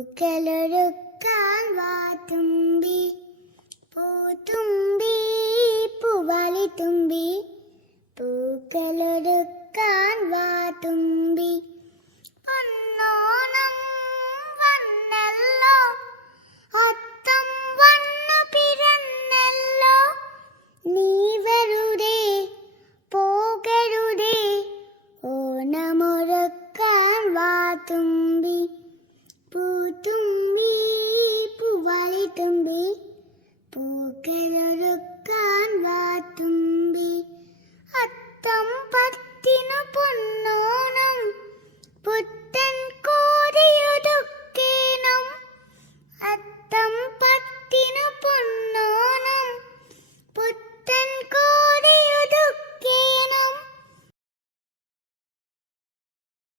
പൂക്കളൊരുക്കാൻ വാ തുമ്പി. പൂവാലി തുമ്പി. പൂക്കളൊരുക്കാൻ വാ തുമ്പി. പൊന്നോണം വന്നല്ലോ. അത്തം വന്നു പിറന്നല്ലോ. നീ വരുതേ പോകരുതേ ഓണമൊരുക്കാൻ വാ തുമ്പി. പൂത്തുമ്പി പൂവാളി തുമ്പി പൂക്കള